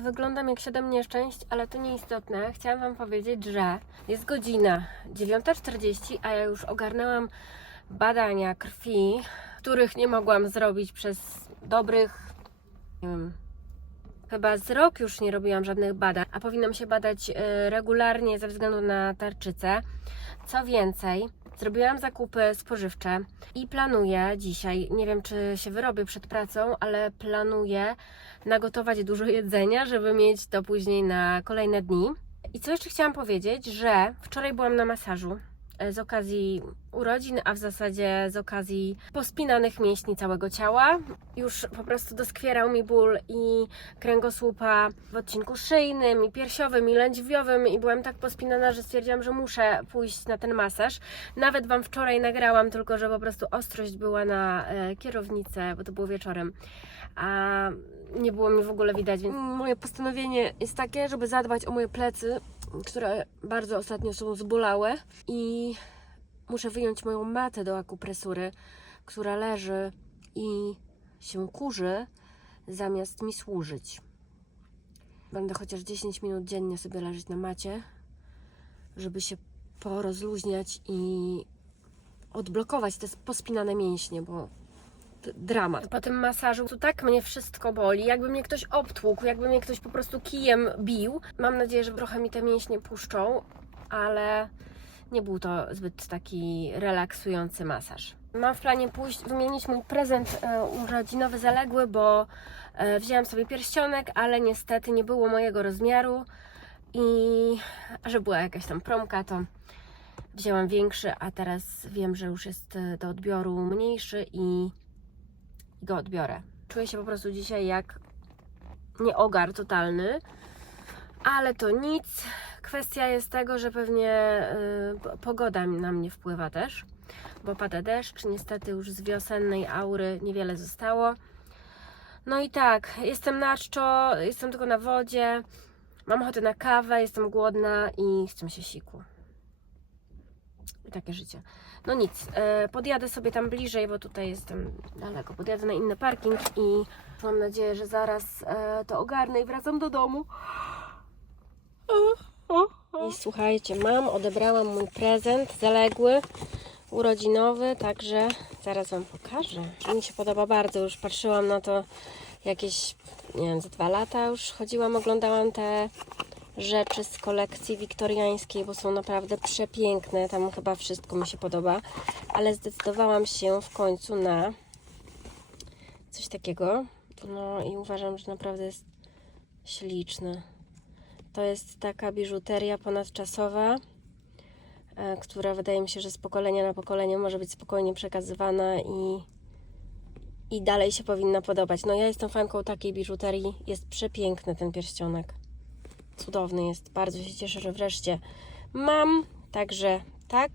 wyglądam jak siedem nieszczęść, ale to nieistotne. Chciałam Wam powiedzieć, że jest godzina 9.40, a ja już ogarnęłam badania krwi, których nie mogłam zrobić przez dobrych, nie wiem, chyba z rok już nie robiłam żadnych badań, a powinnam się badać e, regularnie ze względu na tarczycę. Co więcej, zrobiłam zakupy spożywcze i planuję dzisiaj, nie wiem czy się wyrobię przed pracą, ale planuję nagotować dużo jedzenia, żeby mieć to później na kolejne dni. I co jeszcze chciałam powiedzieć, że wczoraj byłam na masażu z okazji urodzin, a w zasadzie z okazji pospinanych mięśni całego ciała. Już po prostu doskwierał mi ból i kręgosłupa w odcinku szyjnym, i piersiowym, i lędźwiowym i byłam tak pospinana, że stwierdziłam, że muszę pójść na ten masaż. Nawet Wam wczoraj nagrałam, tylko że po prostu ostrość była na e, kierownicę, bo to było wieczorem, a nie było mi w ogóle widać, więc moje postanowienie jest takie, żeby zadbać o moje plecy, które bardzo ostatnio są zbolałe i muszę wyjąć moją matę do akupresury, która leży i się kurzy, zamiast mi służyć. Będę chociaż 10 minut dziennie sobie leżeć na macie, żeby się porozluźniać i odblokować te pospinane mięśnie, bo dramat. Po tym masażu to tak mnie wszystko boli, jakby mnie ktoś obtłukł, jakby mnie ktoś po prostu kijem bił. Mam nadzieję, że trochę mi te mięśnie puszczą, ale nie był to zbyt taki relaksujący masaż. Mam w planie pójść, wymienić mój prezent e, urodzinowy zaległy, bo e, wzięłam sobie pierścionek, ale niestety nie było mojego rozmiaru i że była jakaś tam promka, to wzięłam większy, a teraz wiem, że już jest e, do odbioru mniejszy i i go odbiorę. Czuję się po prostu dzisiaj jak nie ogar totalny, ale to nic. Kwestia jest tego, że pewnie y, po- pogoda na mnie wpływa też, bo pada deszcz. Niestety już z wiosennej aury niewiele zostało. No i tak, jestem na czczo, jestem tylko na wodzie, mam ochotę na kawę, jestem głodna i chce mi się siku. I takie życie. No nic, e, podjadę sobie tam bliżej, bo tutaj jestem daleko. Podjadę na inny parking i mam nadzieję, że zaraz e, to ogarnę i wracam do domu. I słuchajcie, mam, odebrałam mój prezent zaległy, urodzinowy, także zaraz Wam pokażę. Mi się podoba bardzo, już patrzyłam na to jakieś, nie wiem, za dwa lata już chodziłam, oglądałam te rzeczy z kolekcji wiktoriańskiej, bo są naprawdę przepiękne. Tam chyba wszystko mi się podoba, ale zdecydowałam się w końcu na coś takiego. No i uważam, że naprawdę jest śliczne. To jest taka biżuteria ponadczasowa, e, która wydaje mi się, że z pokolenia na pokolenie może być spokojnie przekazywana i, i dalej się powinna podobać. No ja jestem fanką takiej biżuterii. Jest przepiękny ten pierścionek cudowny jest. Bardzo się cieszę, że wreszcie mam. Także tak.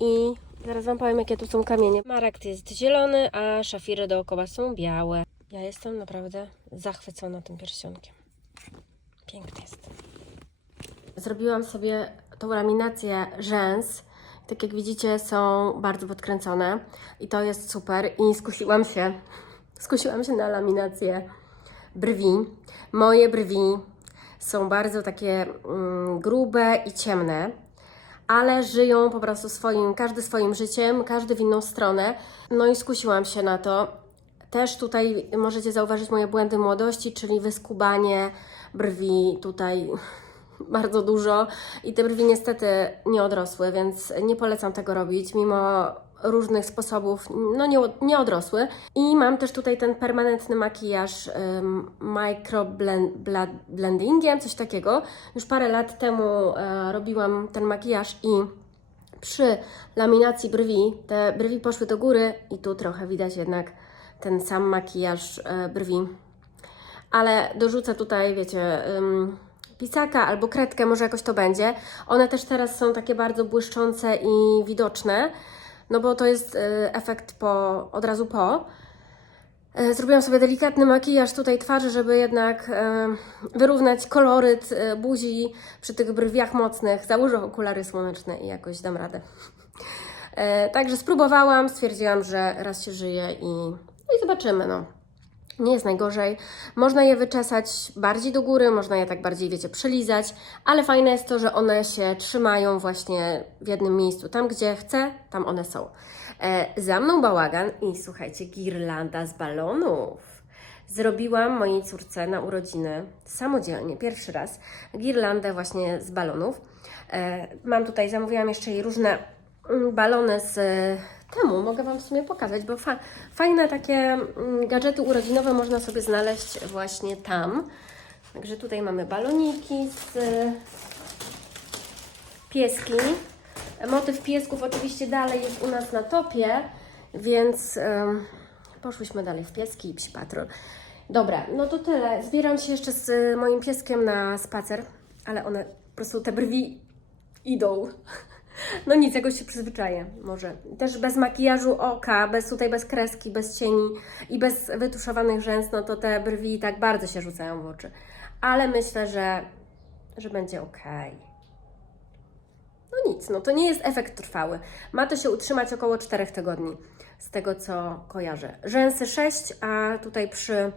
I zaraz Wam powiem, jakie tu są kamienie. Marakt jest zielony, a szafiry dookoła są białe. Ja jestem naprawdę zachwycona tym pierścionkiem. Piękny jest. Zrobiłam sobie tą laminację rzęs. Tak jak widzicie, są bardzo podkręcone i to jest super. I skusiłam się, skusiłam się na laminację brwi. Moje brwi są bardzo takie mm, grube i ciemne, ale żyją po prostu swoim, każdy swoim życiem, każdy w inną stronę. No i skusiłam się na to. Też tutaj możecie zauważyć moje błędy młodości, czyli wyskubanie brwi tutaj bardzo dużo i te brwi niestety nie odrosły, więc nie polecam tego robić, mimo różnych sposobów, no nie, nie odrosły. I mam też tutaj ten permanentny makijaż um, microblendingiem, coś takiego. Już parę lat temu e, robiłam ten makijaż i przy laminacji brwi te brwi poszły do góry i tu trochę widać jednak ten sam makijaż e, brwi ale dorzucę tutaj, wiecie, ym, pisaka albo kredkę, może jakoś to będzie. One też teraz są takie bardzo błyszczące i widoczne, no bo to jest y, efekt po, od razu po. E, Zrobiłam sobie delikatny makijaż tutaj twarzy, żeby jednak e, wyrównać koloryt e, buzi przy tych brwiach mocnych. Założę okulary słoneczne i jakoś dam radę. Także spróbowałam, stwierdziłam, że raz się żyje i, no i zobaczymy, no. Nie jest najgorzej. Można je wyczesać bardziej do góry, można je tak bardziej, wiecie, przelizać, ale fajne jest to, że one się trzymają właśnie w jednym miejscu. Tam, gdzie chcę, tam one są. E, za mną bałagan i słuchajcie, girlanda z balonów. Zrobiłam mojej córce na urodziny samodzielnie, pierwszy raz, girlandę właśnie z balonów. E, mam tutaj, zamówiłam jeszcze jej różne mm, balony z temu, mogę Wam w sumie pokazać, bo fa fajne takie mm, gadżety urodzinowe można sobie znaleźć właśnie tam. Także tutaj mamy baloniki z e, pieski. Motyw piesków oczywiście dalej jest u nas na topie, więc em, poszłyśmy dalej w pieski i psi patrol. Dobra, no to tyle. Zbieram się jeszcze z y, moim pieskiem na spacer, ale one po prostu te brwi idą. No nic, jakoś się przyzwyczaję może. Też bez makijażu oka, bez tutaj bez kreski, bez cieni i bez wytuszowanych rzęs, no to te brwi tak bardzo się rzucają w oczy. Ale myślę, że, że będzie ok. No nic, no to nie jest efekt trwały. Ma to się utrzymać około 4 tygodni, z tego co kojarzę. Rzęsy 6, a tutaj przy,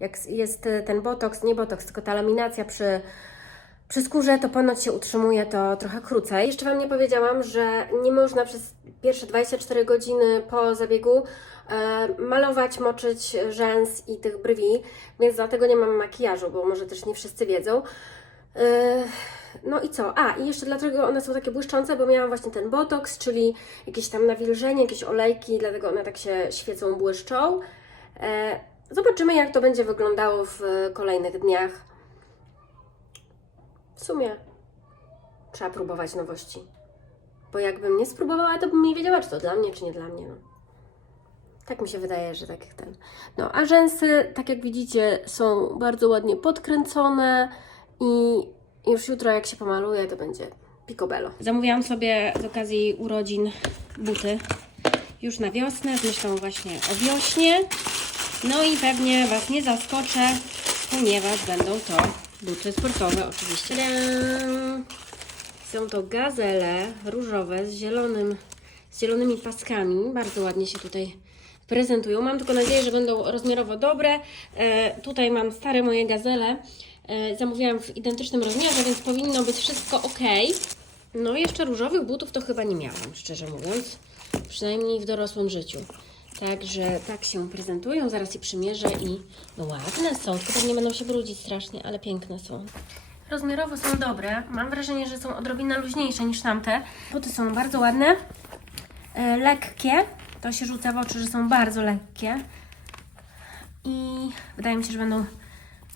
jak jest ten botoks, nie botoks, tylko ta laminacja przy, przy skórze, to ponoć się utrzymuje to trochę krócej. Jeszcze Wam nie powiedziałam, że nie można przez pierwsze 24 godziny po zabiegu e, malować, moczyć rzęs i tych brwi, więc dlatego nie mam makijażu, bo może też nie wszyscy wiedzą. E, no i co? A, i jeszcze dlaczego one są takie błyszczące, bo miałam właśnie ten botoks, czyli jakieś tam nawilżenie, jakieś olejki, dlatego one tak się świecą, błyszczą. E, zobaczymy, jak to będzie wyglądało w kolejnych dniach. W sumie trzeba próbować nowości. Bo jakbym nie spróbowała, to bym nie wiedziała, czy to dla mnie, czy nie dla mnie. No. Tak mi się wydaje, że tak ten. No, a rzęsy, tak jak widzicie, są bardzo ładnie podkręcone i już jutro, jak się pomaluje, to będzie picobello. Zamówiłam sobie z okazji urodzin buty już na wiosnę, z myślą właśnie o wiośnie. No i pewnie Was nie zaskoczę, ponieważ będą to buty sportowe oczywiście. Tadam! Są to gazele różowe z, zielonym, z zielonymi paskami. Bardzo ładnie się tutaj prezentują. Mam tylko nadzieję, że będą rozmiarowo dobre. E, tutaj mam stare moje gazele. E, zamówiłam w identycznym rozmiarze, więc powinno być wszystko ok. No jeszcze różowych butów to chyba nie miałam, szczerze mówiąc. Przynajmniej w dorosłym życiu. Także tak się prezentują. Zaraz je przymierzę i no ładne są, tylko pewnie będą się brudzić strasznie, ale piękne są. Rozmiarowo są dobre. Mam wrażenie, że są odrobinę luźniejsze niż tamte. Buty są bardzo ładne, e, lekkie. To się rzuca w oczy, że są bardzo lekkie. I wydaje mi się, że będą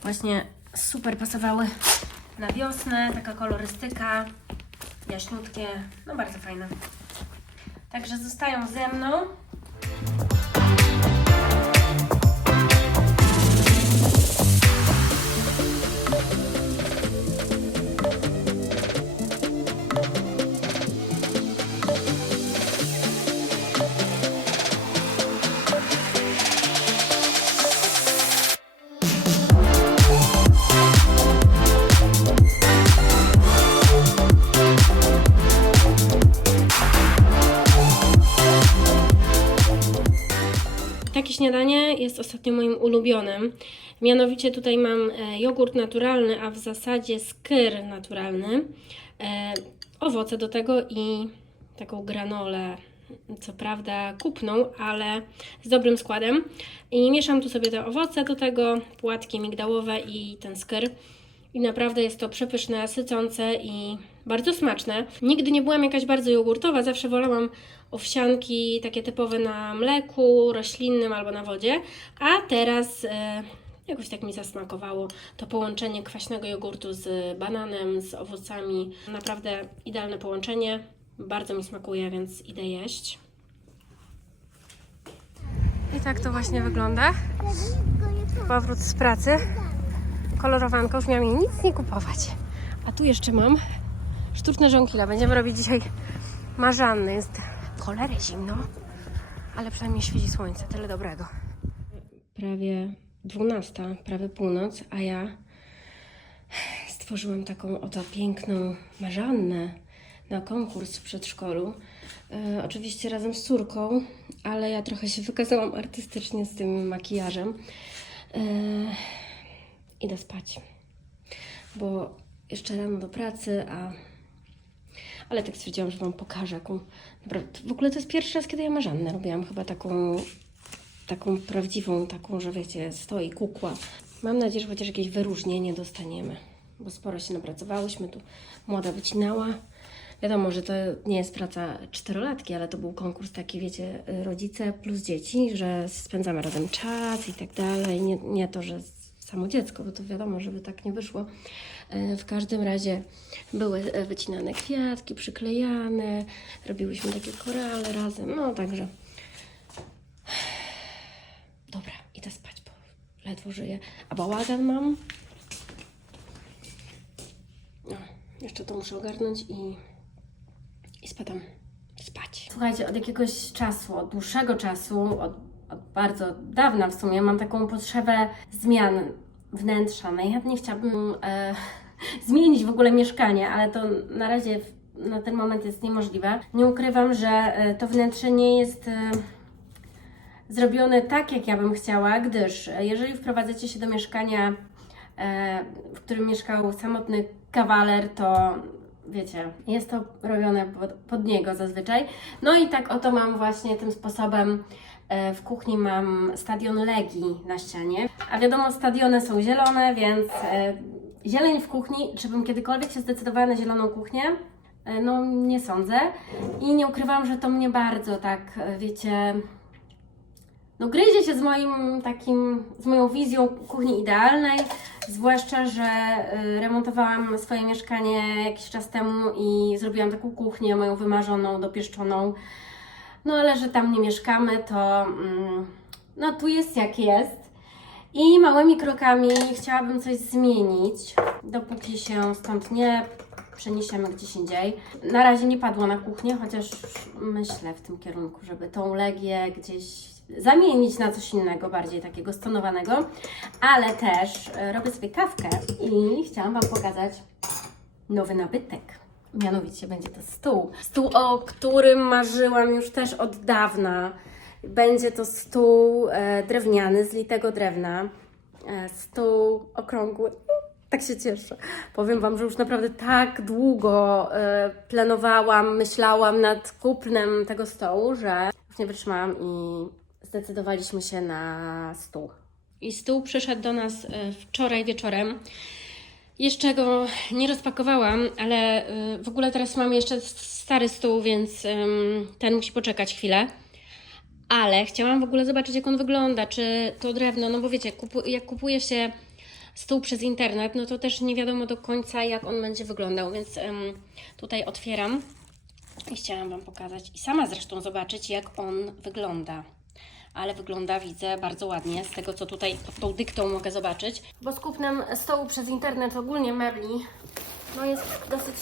właśnie super pasowały na wiosnę. Taka kolorystyka, jaśniutkie, no bardzo fajne. Także zostają ze mną. Śniadanie jest ostatnio moim ulubionym. Mianowicie tutaj mam e, jogurt naturalny, a w zasadzie skyr naturalny, e, owoce do tego i taką granolę, co prawda kupną, ale z dobrym składem. I mieszam tu sobie te owoce do tego, płatki migdałowe i ten skyr. I naprawdę jest to przepyszne, sycące i bardzo smaczne. Nigdy nie byłam jakaś bardzo jogurtowa, zawsze wolałam owsianki takie typowe na mleku, roślinnym albo na wodzie, a teraz e, jakoś tak mi zasmakowało to połączenie kwaśnego jogurtu z bananem, z owocami. Naprawdę idealne połączenie, bardzo mi smakuje, więc idę jeść. I tak to właśnie wygląda. Powrót z pracy kolorowanką, już miałam jej nic nie kupować. A tu jeszcze mam sztuczne żonkile. Będziemy robić dzisiaj marzanny. Jest cholerę zimno, ale przynajmniej świeci słońce. Tyle dobrego. Prawie 12, prawie północ, a ja stworzyłam taką oto piękną marzannę na konkurs w przedszkolu. E, oczywiście razem z córką, ale ja trochę się wykazałam artystycznie z tym makijażem. Yy, idę spać, bo jeszcze rano do pracy, a ale tak stwierdziłam, że Wam pokażę jaką... W ogóle to jest pierwszy raz, kiedy ja marzannę robiłam chyba taką, taką prawdziwą, taką, że wiecie, stoi kukła. Mam nadzieję, że chociaż jakieś wyróżnienie dostaniemy, bo sporo się napracowałyśmy, tu młoda wycinała. Wiadomo, że to nie jest praca czterolatki, ale to był konkurs taki, wiecie, rodzice plus dzieci, że spędzamy razem czas i tak dalej. Nie, nie to, że samo dziecko, bo to wiadomo, żeby tak nie wyszło. E, W każdym razie były e, wycinane kwiatki, przyklejane, robiłyśmy takie korale razem, no także. Dobra, idę spać, bo ledwo żyję. A bałagan mam. No, jeszcze to muszę ogarnąć i, i spadam spać. Słuchajcie, od jakiegoś czasu, od dłuższego czasu, od, od bardzo dawna w sumie, mam taką potrzebę zmian wnętrza. Najchętniej chciałabym e, zmienić w ogóle mieszkanie, ale to na razie na ten moment jest niemożliwe. Nie ukrywam, że e, to wnętrze nie jest. E, zrobione tak, jak ja bym chciała, gdyż e, jeżeli wprowadzacie się do mieszkania, w którym mieszkał samotny kawaler, to wiecie, jest to robione pod niego zazwyczaj. No i tak oto mam właśnie tym sposobem. E, W kuchni mam stadion Legii na ścianie, a wiadomo, stadiony są zielone, więc e, zieleń w kuchni, czy bym kiedykolwiek się zdecydowała na zieloną kuchnię? E, No, nie sądzę. I nie ukrywam, że to mnie bardzo tak, wiecie, no gryzie się z moim takim, z moją wizją kuchni idealnej, zwłaszcza, że remontowałam swoje mieszkanie jakiś czas temu i zrobiłam taką kuchnię moją wymarzoną, dopieszczoną. No ale że tam nie mieszkamy, to mm, no tu jest jak jest. I małymi krokami chciałabym coś zmienić, dopóki się stąd nie przeniesiemy gdzieś indziej. Na razie nie padło na kuchnię, chociaż myślę w tym kierunku, żeby tą legię gdzieś zamienić na coś innego, bardziej takiego stonowanego. Ale też e, robię sobie kawkę i chciałam Wam pokazać nowy nabytek. Mianowicie będzie to stół. Stół, o którym marzyłam już też od dawna. Będzie to stół e, drewniany z litego drewna. E, stół okrągły. Tak się cieszę. Powiem Wam, że już naprawdę tak długo e, planowałam, myślałam nad kupnem tego stołu, że już nie wytrzymałam i zdecydowaliśmy się na stół. I stół przyszedł do nas e, wczoraj wieczorem. Jeszcze go nie rozpakowałam, ale y, w ogóle teraz mam jeszcze stary stół, więc ten musi poczekać chwilę. Ale chciałam w ogóle zobaczyć, jak on wygląda, czy to drewno, no bo wiecie, jak kupuje się stół przez internet, no to też nie wiadomo do końca, jak on będzie wyglądał, więc tutaj otwieram i chciałam Wam pokazać i sama zresztą zobaczyć, jak on wygląda. Ale wygląda, widzę, bardzo ładnie, z tego co tutaj pod tą dyktą mogę zobaczyć. Bo z kupnem stołu przez internet, ogólnie mebli, no jest dosyć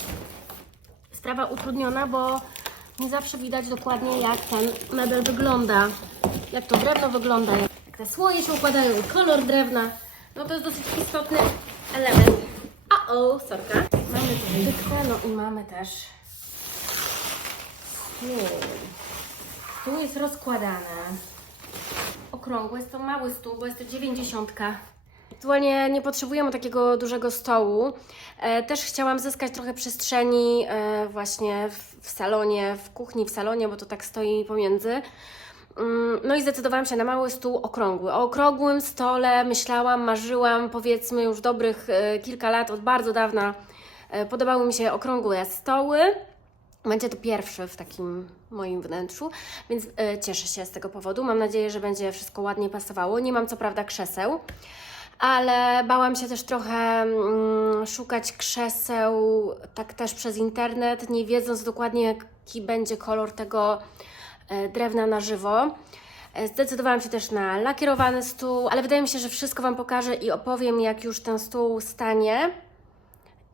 sprawa utrudniona, bo nie zawsze widać dokładnie, jak ten mebel wygląda, jak to drewno wygląda, jak te słoje się układają i kolor drewna. No to jest dosyć istotny element. A o, sorka. Mamy tu dyktę, no i mamy też stół. Tu jest rozkładane. Okrągły, jest to mały stół, bo jest to 90. Aktualnie nie potrzebujemy takiego dużego stołu. E, też chciałam zyskać trochę przestrzeni e, właśnie w, salonie, w kuchni, w salonie, bo to tak stoi pomiędzy. Mm, No i zdecydowałam się na mały stół okrągły. O okrągłym stole myślałam, marzyłam, powiedzmy już dobrych e, kilka lat, od bardzo dawna. Podobały mi się okrągłe stoły. Będzie to pierwszy w takim moim wnętrzu, więc e, cieszę się z tego powodu. Mam nadzieję, że będzie wszystko ładnie pasowało. Nie mam co prawda krzeseł, ale bałam się też trochę mm, szukać krzeseł tak też przez internet, nie wiedząc dokładnie jaki będzie kolor tego e, drewna na żywo. E, Zdecydowałam się też na lakierowany stół, ale wydaje mi się, że wszystko Wam pokażę i opowiem, jak już ten stół stanie.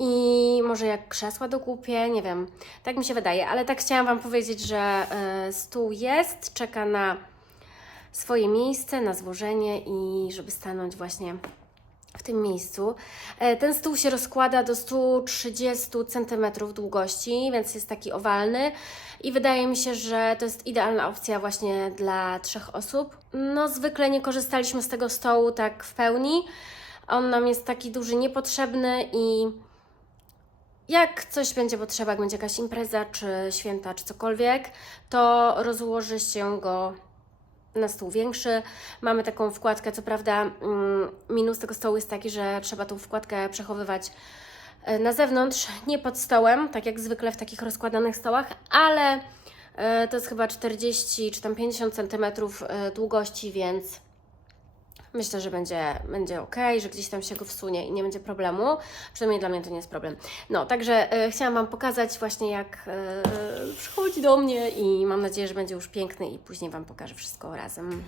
I może jak krzesła dokupię, nie wiem, tak mi się wydaje, ale tak chciałam Wam powiedzieć, że e, stół jest, czeka na swoje miejsce, na złożenie i żeby stanąć właśnie w tym miejscu. E, Ten stół się rozkłada do 130 cm długości, więc jest taki owalny i wydaje mi się, że to jest idealna opcja właśnie dla trzech osób. No, zwykle nie korzystaliśmy z tego stołu tak w pełni. On nam jest taki duży, niepotrzebny i jak coś będzie potrzeba, jak będzie jakaś impreza, czy święta, czy cokolwiek, to rozłoży się go na stół większy. Mamy taką wkładkę, co prawda mm, minus tego stołu jest taki, że trzeba tą wkładkę przechowywać e, na zewnątrz, nie pod stołem, tak jak zwykle w takich rozkładanych stołach, ale e, to jest chyba 40 czy tam 50 cm długości, więc myślę, że będzie, będzie ok, że gdzieś tam się go wsunie i nie będzie problemu. Przynajmniej dla mnie to nie jest problem. No, także e, chciałam Wam pokazać właśnie jak e, przychodzi do mnie i mam nadzieję, że będzie już piękny i później Wam pokażę wszystko razem.